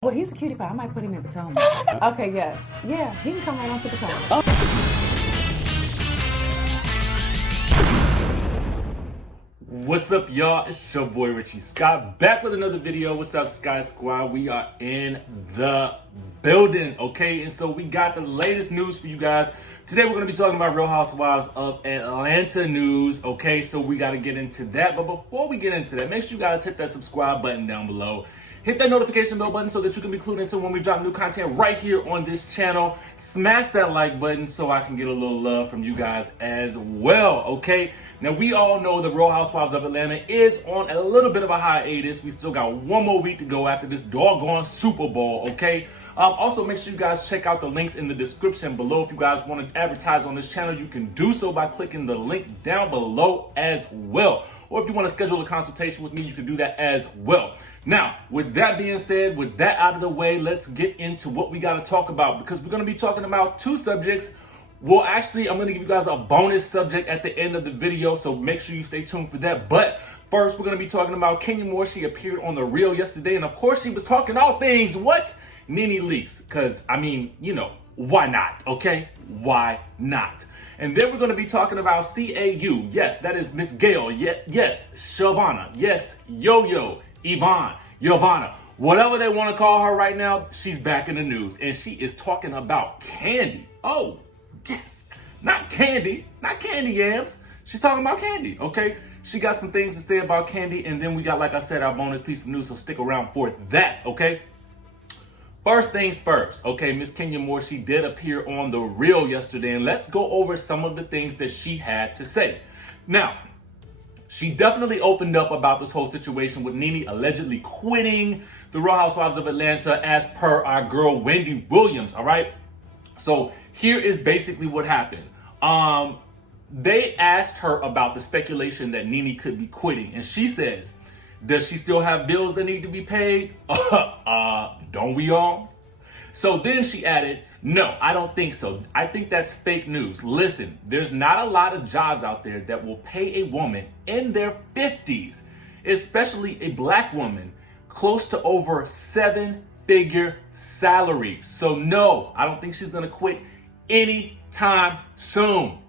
Well, he's a cutie pie. I might put him in Potomac. Okay, yes. Yeah, he can come right on to Potomac. What's up, y'all? It's your boy Richie Scott back with another video. What's up, Sky Squad? We are in the building, okay? And so we got the latest news for you guys. Today we're going to be talking about Real Housewives of Atlanta news, okay? So we got to get into that. But before we get into that, make sure you guys hit that subscribe button down below. Hit that notification bell button so that you can be clued into when we drop new content right here on this channel. Smash that like button so I can get a little love from you guys as well, okay? Now, we all know the Real Housewives of Atlanta is on a little bit of a hiatus. We still got one more week to go after this doggone Super Bowl, okay? Also, make sure you guys check out the links in the description below. If you guys want to advertise on this channel, you can do so by clicking the link down below as well. Or if you want to schedule a consultation with me, you can do that as well. Now, with that being said, with that out of the way, let's get into what we got to talk about, because we're going to be talking about two subjects. Well, actually, I'm going to give you guys a bonus subject at the end of the video, so make sure you stay tuned for that. But first, we're going to be talking about Kenya. She appeared on The Real yesterday, and of course, she was talking all things, what? Nene leaks, because, I mean, you know, why not, okay? Why not? And then we're going to be talking about CAU. Yes, that is Miss Gail. Yes, Yovanna. Yes, Yo-Yo, Yovanna. Whatever they want to call her right now, she's back in the news. And she is talking about Kandi. Oh, yes. Not candy yams. She's talking about Kandi, okay? She got some things to say about Kandi. And then we got, like I said, our bonus piece of news. So stick around for that, okay? First things first, okay, Miss Kenya, she did appear on The Real yesterday, and let's go over some of the things that she had to say. Now, she definitely opened up about this whole situation with Nene allegedly quitting the Real Housewives of Atlanta as per our girl Wendy Williams, all right? So here is basically what happened. They asked her about the speculation that Nene could be quitting, and she says, does she still have bills that need to be paid? Don't we all? So then she added, no, I don't think so. I think that's fake news. Listen, there's not a lot of jobs out there that will pay a woman in their 50s, especially a black woman, close to over 7-figure salary. So no, I don't think she's gonna quit anytime soon.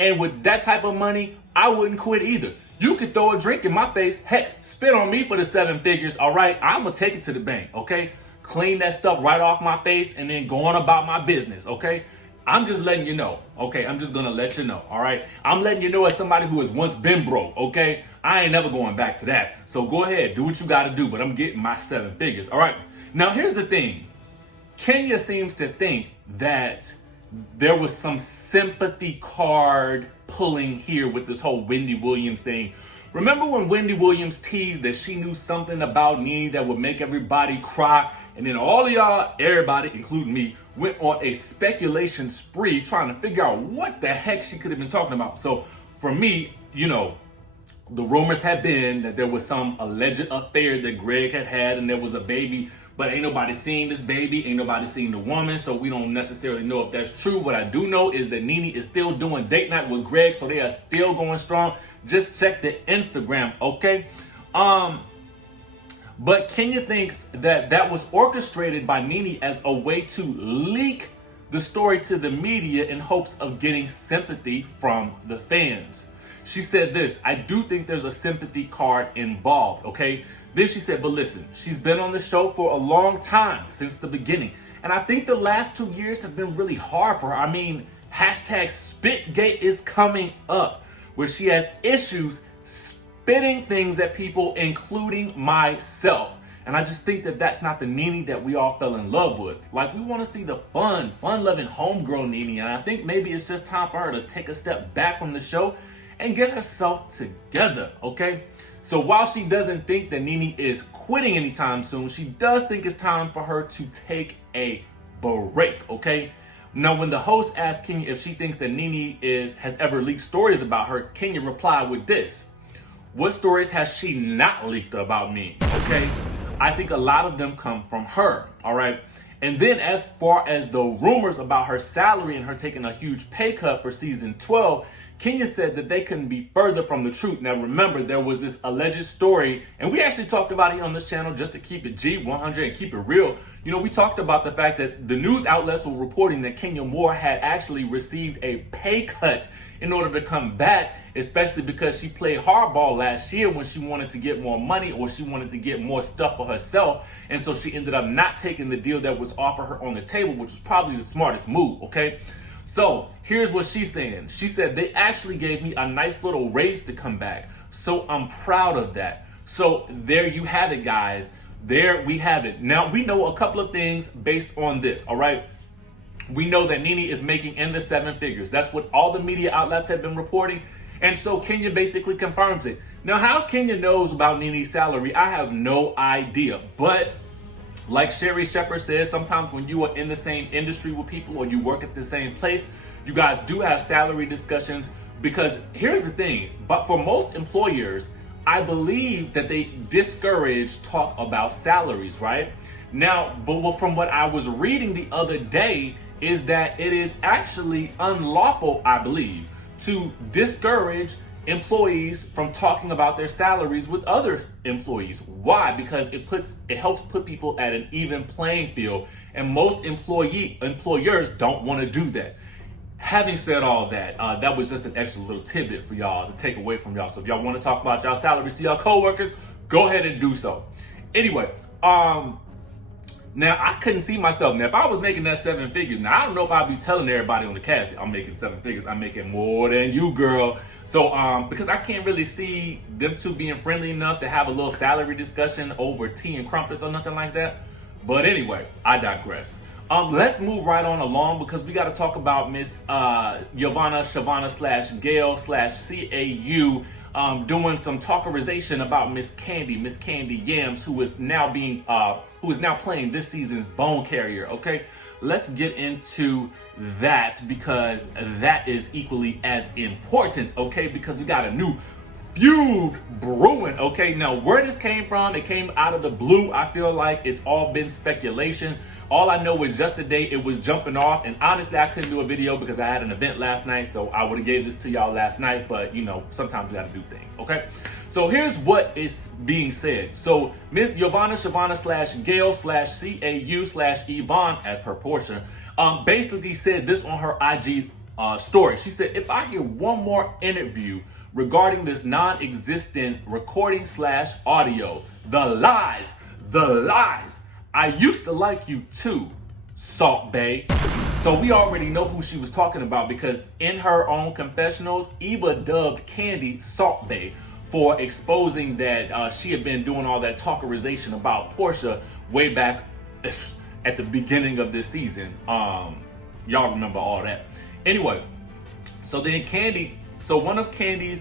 And with that type of money, I wouldn't quit either. You could throw a drink in my face, heck, spit on me for the 7 figures, all right? I'm gonna take it to the bank, okay? Clean that stuff right off my face and then go on about my business, okay? I'm just letting you know, okay? I'm just gonna let you know, all right? I'm letting you know as somebody who has once been broke, okay? I ain't never going back to that. So go ahead, do what you gotta do, but I'm getting my 7 figures, all right? Now, here's the thing. Kenya seems to think that there was some sympathy card pulling here with this whole Wendy Williams thing. Remember when Wendy Williams teased that she knew something about Nene that would make everybody cry? And then all of y'all, everybody, including me, went on a speculation spree trying to figure out what the heck she could have been talking about. So for me, you know, the rumors had been that there was some alleged affair that Greg had and there was a baby, but ain't nobody seen this baby, ain't nobody seen the woman, so we don't necessarily know if that's true. What I do know is that Nene is still doing date night with Greg, so they are still going strong. Just check the Instagram, okay? But Kenya thinks that that was orchestrated by Nene as a way to leak the story to the media in hopes of getting sympathy from the fans. She said this, I do think there's a sympathy card involved, okay? Then she said, but listen, she's been on the show for a long time, since the beginning. And I think the last 2 years have been really hard for her. I mean, hashtag Spitgate is coming up, where she has issues spitting things at people, including myself. And I just think that that's not the Nene that we all fell in love with. Like, we want to see the fun-loving homegirl Nene. And I think maybe it's just time for her to take a step back from the show and get herself together, okay? So while she doesn't think that Nene is quitting anytime soon, she does think it's time for her to take a break, okay? Now, when the host asked Kenya if she thinks that Nene has ever leaked stories about her, Kenya replied with this. What stories has she not leaked about me, okay? I think a lot of them come from her, all right? And then as far as the rumors about her salary and her taking a huge pay cut for season 12, Kenya said that they couldn't be further from the truth. Now, remember, there was this alleged story, and we actually talked about it on this channel just to keep it G100 and keep it real. You know, we talked about the fact that the news outlets were reporting that Kenya Moore had actually received a pay cut in order to come back, especially because she played hardball last year when she wanted to get more money or she wanted to get more stuff for herself. And so she ended up not taking the deal that was offered her on the table, which was probably the smartest move, okay? So here's what she's saying. She said, they actually gave me a nice little raise to come back. So I'm proud of that. So there you have it, guys. There we have it. Now, we know a couple of things based on this, all right? We know that Nene is making in the 7 figures. That's what all the media outlets have been reporting. And so Kenya basically confirms it. Now, how Kenya knows about Nene's salary, I have no idea. But like Sherry Shepherd says, sometimes when you are in the same industry with people or you work at the same place, you guys do have salary discussions. Because here's the thing, but for most employers, I believe that they discourage talk about salaries, right? Now, but from what I was reading the other day is that it is actually unlawful, I believe, to discourage employees from talking about their salaries with other employees. Why? Because it helps put people at an even playing field, and most employers don't want to do that. Having said all that, that was just an extra little tidbit for y'all to take away from y'all. So if y'all want to talk about y'all salaries to y'all coworkers, go ahead and do so. Anyway, now I couldn't see myself. Now, if I was making that 7 figures, now I don't know if I'd be telling everybody on the cast, I'm making 7 figures. I'm making more than you, girl. So, because I can't really see them two being friendly enough to have a little salary discussion over tea and crumpets or nothing like that. But anyway, I digress. Let's move right on along because we got to talk about Miss Yovanna, Shavonna / Gail / CAU doing some talkerization about Miss Candy Yams, who is now playing this season's Bone Carrier. Okay, let's get into that because that is equally as important. Okay, because we got a new feud brewing. Okay, now where this came from, it came out of the blue. I feel like it's all been speculation. All I know is just today it was jumping off, and honestly I couldn't do a video because I had an event last night, so I would have gave this to y'all last night, but you know, sometimes you gotta do things, okay? So here's what is being said. So Miss Yovanna, Shavonna / Gail / CAU / Yvonne, as per Porsha, basically said this on her IG story. She said, if I hear one more interview regarding this non-existent recording / audio, the lies, I used to like you too, Salt Bae. So we already know who she was talking about because in her own confessionals, Eva dubbed Kandi Salt Bae for exposing that she had been doing all that talkerization about Porsha way back at the beginning of this season. Y'all remember all that. Anyway, so then Kandi, so one of Kandi's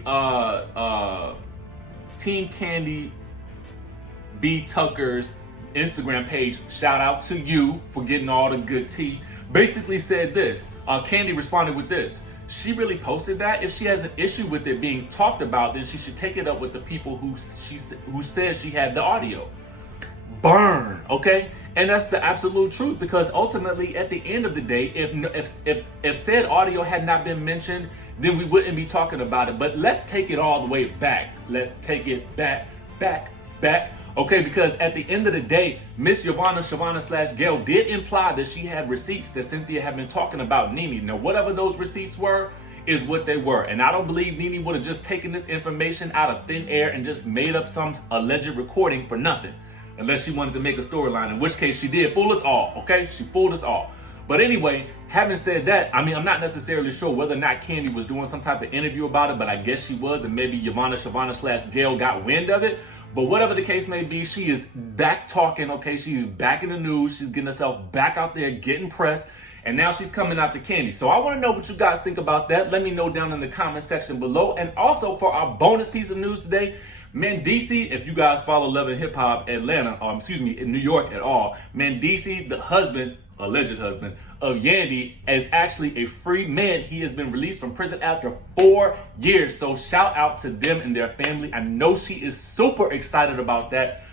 Team Kandi B Tucker's Instagram page, shout out to you for getting all the good tea, basically said this. Kandi responded with this. She really posted that. If she has an issue with it being talked about, then she should take it up with the people who says she had the audio. Burn, okay? And that's the absolute truth, because ultimately at the end of the day, if said audio had not been mentioned, then we wouldn't be talking about it. But let's take it all the way back. Let's take it back. Okay, because at the end of the day, Miss Yovanna, Shavonna / Gail did imply that she had receipts that Cynthia had been talking about Nene. Now, whatever those receipts were, is what they were. And I don't believe Nene would have just taken this information out of thin air and just made up some alleged recording for nothing. Unless she wanted to make a storyline, in which case she did fool us all, okay? She fooled us all. But anyway, having said that, I mean, I'm not necessarily sure whether or not Kandi was doing some type of interview about it, but I guess she was, and maybe Yovanna, Shavonna / Gail got wind of it. But whatever the case may be, she is back talking, okay? She's back in the news. She's getting herself back out there, getting pressed. And now she's coming out to Kandi. So I want to know what you guys think about that. Let me know down in the comment section below. And also for our bonus piece of news today, Mendici, if you guys follow Love and Hip Hop Atlanta, in New York at all, Mendici, the husband, alleged husband of Yandy, is actually a free man. He has been released from prison after 4 years. So shout out to them and their family. I know she is super excited about that.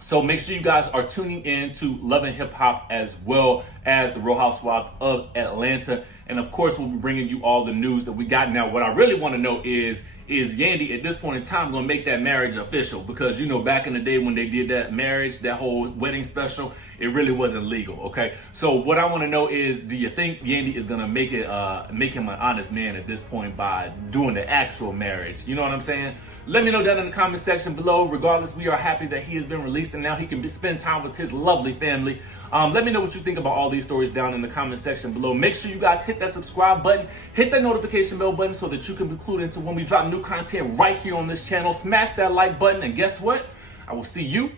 So make sure you guys are tuning in to Love and Hip Hop as well as the Real Housewives of Atlanta. And of course, we'll be bringing you all the news that we got. Now, what I really want to know is Yandy at this point in time going to make that marriage official? Because, you know, back in the day when they did that marriage, that whole wedding special, it really wasn't legal, okay? So what I want to know is, do you think Yandy is going to make him an honest man at this point by doing the actual marriage? You know what I'm saying? Let me know down in the comment section below. Regardless, we are happy that he has been released and now he can spend time with his lovely family. Let me know what you think about all these stories down in the comment section below. Make sure you guys hit that subscribe button, hit that notification bell button so that you can be clued into when we drop new content right here on this channel. Smash that like button, and guess what? I will see you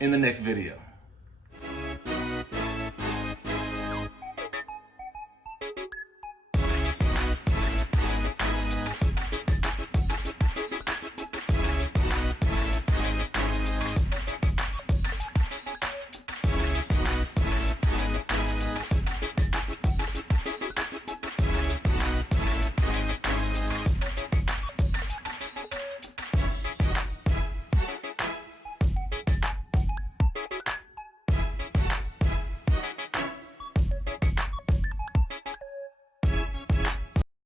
in the next video.